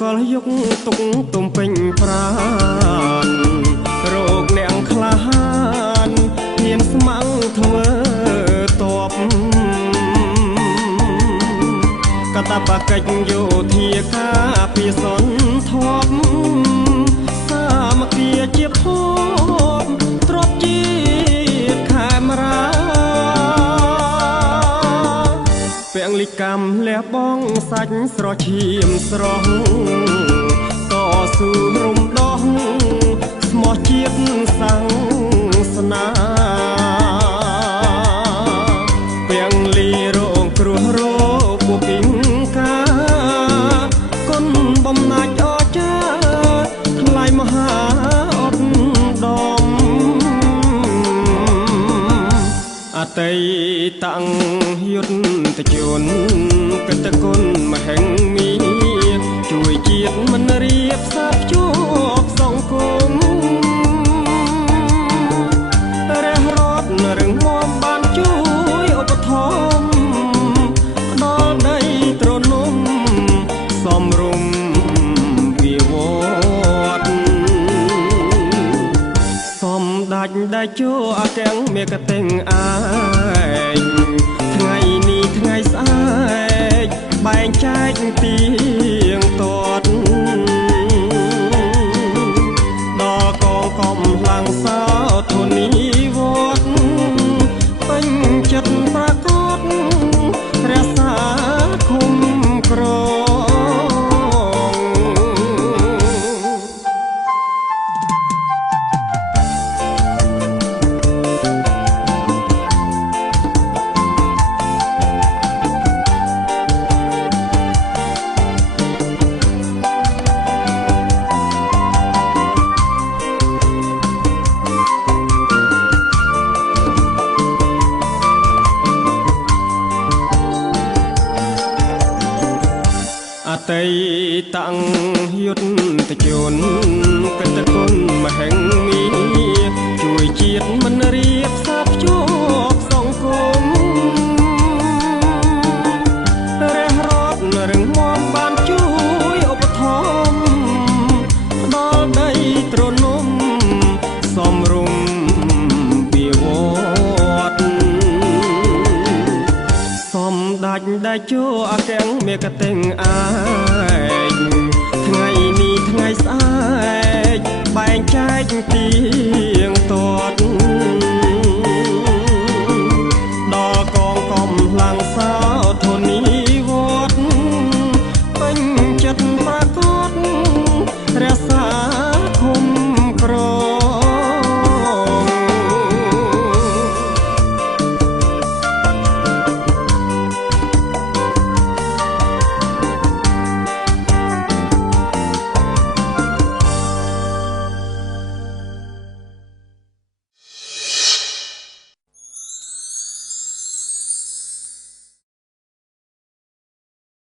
កលយុគទុកទំពេញប្រានរោគអ្នកក្លាហានហ៊ានស្ម័គ្រធ្វើតបកតបកិច្ចយោធាការពីសន្ធាប់សាមគ្គីជាភពទ្រព្យជាតិខេមរាពាំងលិកម្មលះបង់សាច់ស្រឈាមស្រស់តស៊ូរំដោះស្មោះជាតិសាសនាពាំងលីរងគ្រោះរោបុពិងកាគុណបំណាច់អចាថ្លៃមហាអត់ដំអតីតយុទ្ធជនកិត្តគុណមហិងមីជួយជាតិមិនរៀបសាបជួបសង្គមរះរត់រឹងមាំបានជួយឧបត្ថម្ភដល់ដីទ្រនំសំរុំវិវត្តសំដាច់ដែលជួអទាំងមេកតេងអាយថ្ងៃនេះថ្ងៃស្អែកបែងចែកទៀងទាត់ដល់កងកំលាំងសោធនីវត្តពេញចិត្តប្រកបរក្សាគុំក្រងអតីតយុទ្ធជនកិត្តគុណមហិងមីជួយជាតិមិនរៀបសាបជួបសង្គមរះរត់រឹងមាំបានជួយឧបត្ថម្ភដល់ដីទ្រនំសំរុំវិវត្តសំដាច់ដែលជួអទាំងមេកតេងអា